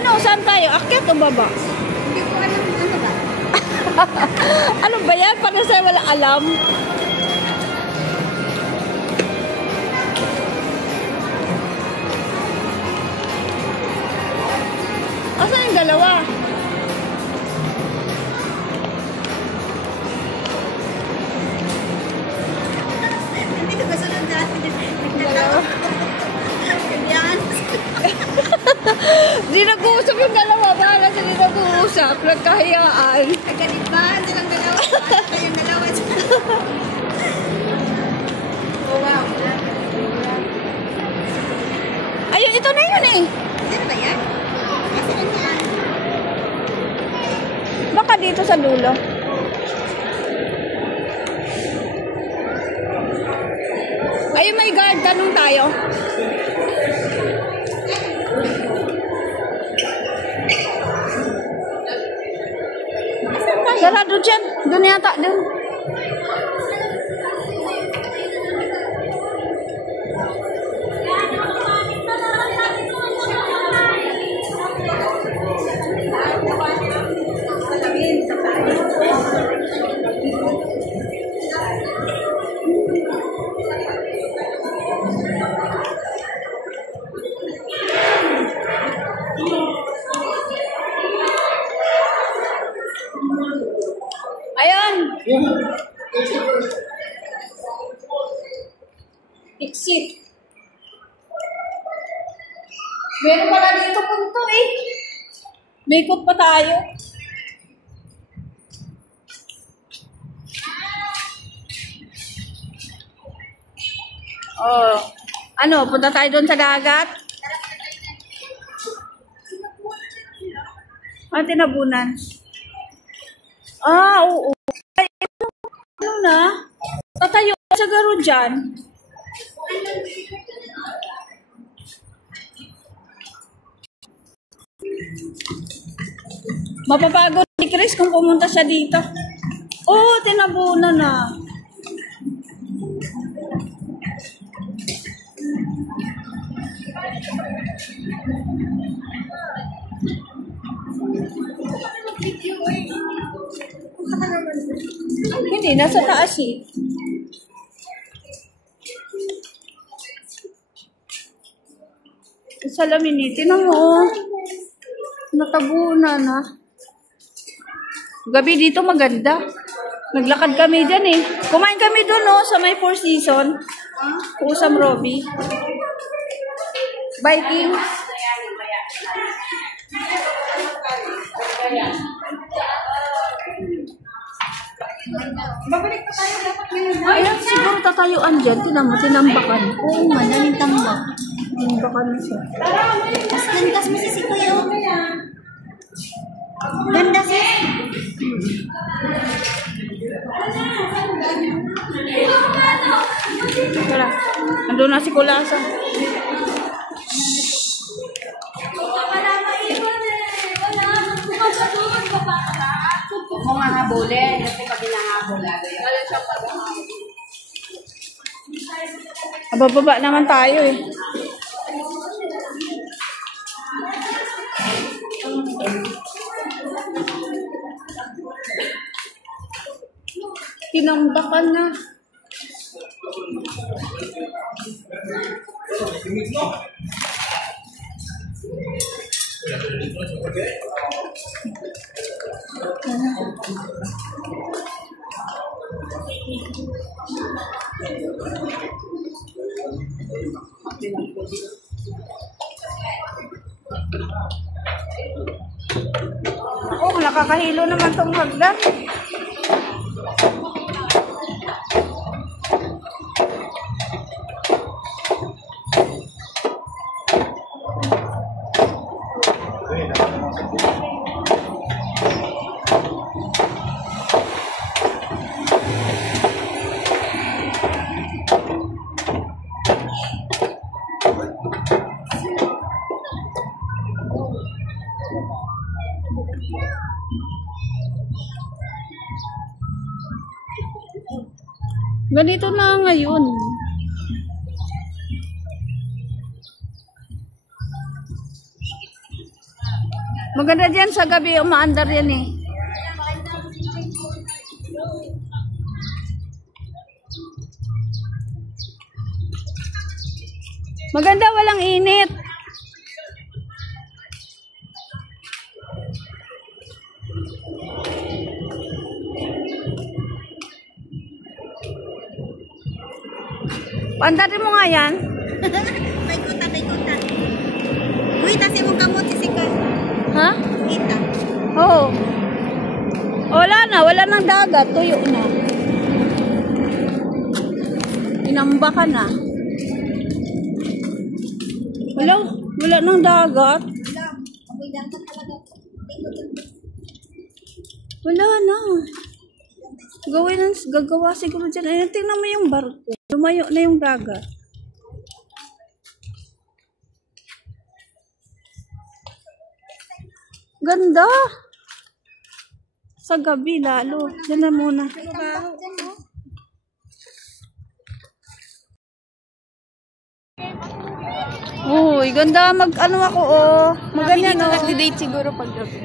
Ano? Saan tayo? Akyat o baba? Hindi ko alam ano ba? Ano ba yan? Paano sa'yo wala alam? Asan yung dalawa? Hindi ko kasunod natin. Dalawa? Yan. Di nag-uusap yung dalawa. Bahala sila nag-uusap. Nagkahiyaan. Ay, ganit ba? Silang dalawa. Kayong dalawa. Oh, wow. Ayun, ito na yun eh. Sino ba yan? Saan yan? Baka dito sa dulo. Ayun, may guard. Tanong tayo. Sarado dyan. Doon yata. Doon. Ayun. Exit. Meron pala dito punto eh. May ikot pa tayo. Oh. Ano, punta tayo doon sa dagat? Ah, tinabunan. Ah, oo. Ay, ano na? Tatayo sa garo dyan. Mapapagod si Chris kung pumunta siya dito. Oo, tinabunan na. Hindi, nasa taas eh. Salamin eh. Tinan mo. Natabunan na. Gabi dito maganda. Naglakad kami dyan eh. Kumain kami doon no, sa may Four Seasons. Kusam Robbie. Biking. Babalik pa tayo dapat ngayon. Ayun, siguro tatayuan dyan. Tinan mo, tinambakan. Oo nga, daming tambak. Tinambakan mo siya. Mas ganda mo si Kuya. Ganda sis. Wala. Andun na si Kulasa. Kung mahabulin, kasi pag hinahabulado yun. Bababa naman tayo eh. Tinambakan na. Oh, nakakahilo naman tong hagdan. Ganito na ngayon. Maganda dyan sa gabi, umaandar yan eh. Maganda, walang init. Pandarin mo nga yan. May kuta, may kuta. Uy, tasin mo kamot si Sikon. Ha? Kita. Oo. Wala na, wala nang dagat. Tuyo na. Inamba ka na. Wala nang dagat. Wala. Amoy dagat talaga. Wala na. Gagawa siguro dyan. Ayun, tingnan mo yung barko. Lumayo na yung dagat. Ganda. Sa gabi lalo. Diyan na muna. Uy, ganda. Mag-ano ako, oh. Maganyan, oh. Nag-date siguro pag gabi.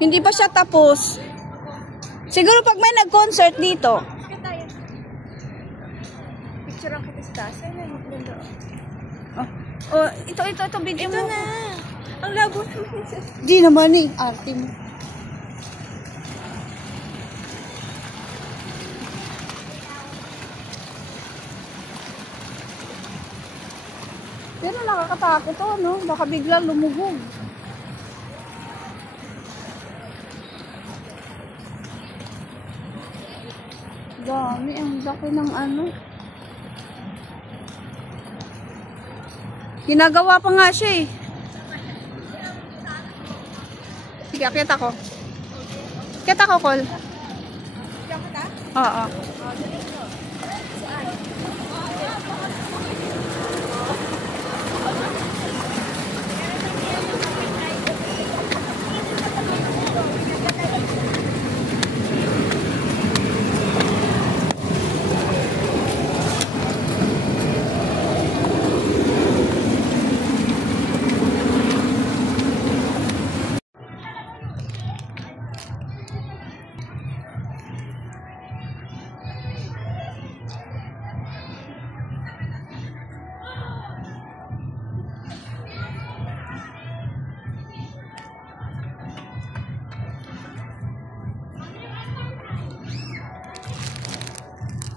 Hindi pa siya tapos. Siguro pag may nag-concert dito. Picture ang kita sa taas. Oh, ito, video mo. Ito na. Ang labo naman. Di naman eh. Arte mo. Pero nakakatakot to, no? Baka biglang lumubog. Dami, ang laki ng ano. Ginagawa pa nga siya eh. Sige, akit ako. Akit ako, Col. Oo.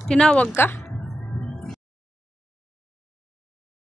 Tinawag ka?